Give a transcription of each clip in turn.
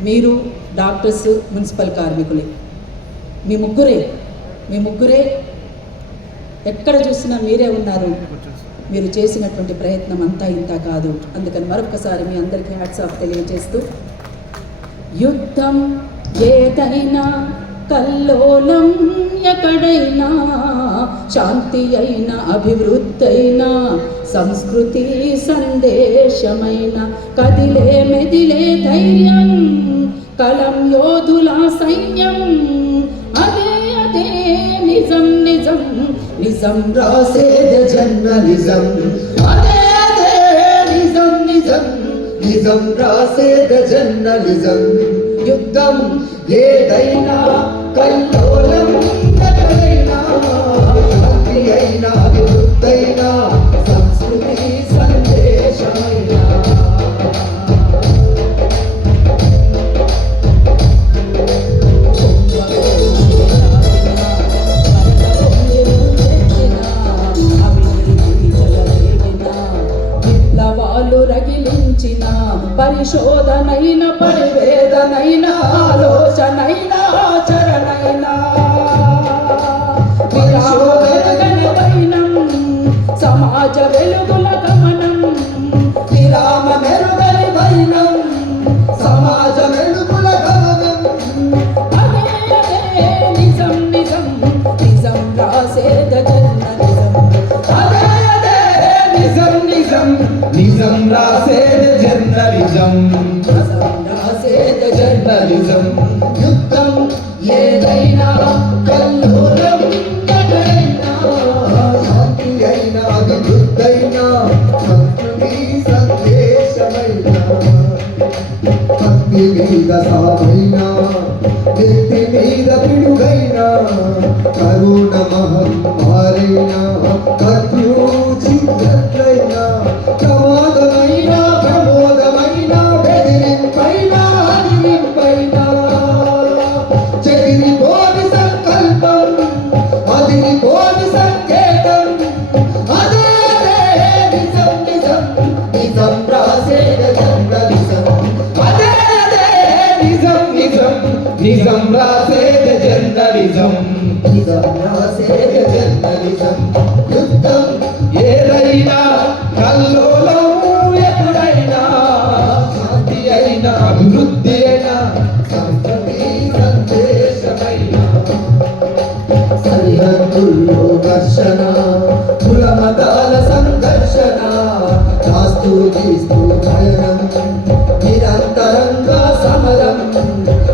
మీరు doctors municipal కార్మికులే. మీ ముగ్గురే మీ ముగ్గురే ఎక్కడ చూసినా మీరే ఉన్నారు. మీరు చేసినటువంటి ప్రయత్నం అంతా ఇంత కాదు. అందుకని మరొకసారి మీ అందరికీ హ్యాట్స్ ఆఫ్ తెలియజేస్తూ యుద్ధం ఏదైనా కల్లోలం ఎక్కడైనా శాంతి అయిన అభివృద్ధి సంస్కృతి సందేశమైన కదిలే మెదిలే ధైర్యం కలం యోధుల సైన్యం. అదే అదే నిజం నిజం నిజం రాసేద జర్నలిజం అదే అదే నిజం నిజం నిజం రాసేద జర్నలిజం యుద్ధం ఏదైనా కల్లోలం ఎక్కడైనా పరిశోధనైన పరివేదనైన ఆలోచనైన ఆచరణైన. పరిశోధన సమాజ వెలుగుల రాసేద జర్నలిజం. రాసేద జర్నలిజం. యుద్ధం ఏదైనా కల్లోలం ఎక్కడైనా శాంతి అయినా సందేశమైనా భక్తి మీద సామైనా వ్యక్తి మీద పిడుగైనా కరుణ మహమ్మారైనా కర్తృ నిజం రాసే జర్నలిజం నిజం. రాసే జర్నలిజం సరిహద్దుల్లో ఘర్షణ కుల మతాల సంఘర్షణ కాస్తూ తీస్తూ భయం నిరంతరంగా సమరం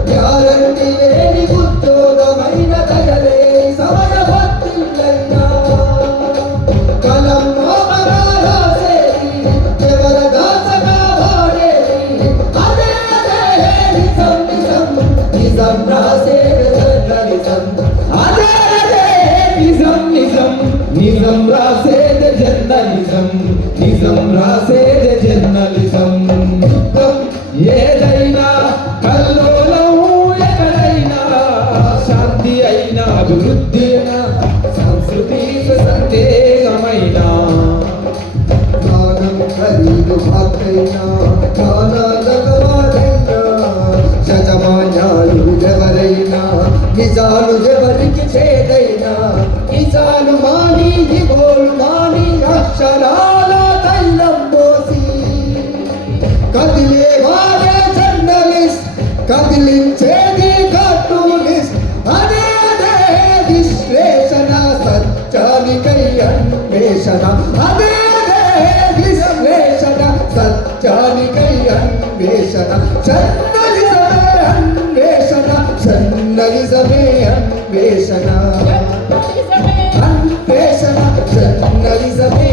గ్యారంటీ లేని ఉద్యోగమైన దయలే కలం నిజం నిజం రాసేది జర్నలిజం. యుద్ధం ఏదైనా కల్లోలం ఎక్కడైనా శాంతి అయినా అభివృద్ధి అయినా సంస్కృతి సందేహమైన ప్రాణం ఖరీదు భాగైనా శతమాన్యాలు ఎవరైనా నిజాలు ఎవరికి చేదైనా నిజాలు మాని దిగోలు మా కదిలే వాడే జర్నలిస్ట్ కదిలించేది కార్టూనిస్ట్ అదే అదే విశ్లేషణ సత్యానికై అన్వేషణ. అదే అదే విశ్లేషణ సత్యానికై అన్వేషణ. జర్నలిజమే అన్వేషణ జర్నలిజమే అన్వేషణ. అన్వేషణ జర్నలిజమే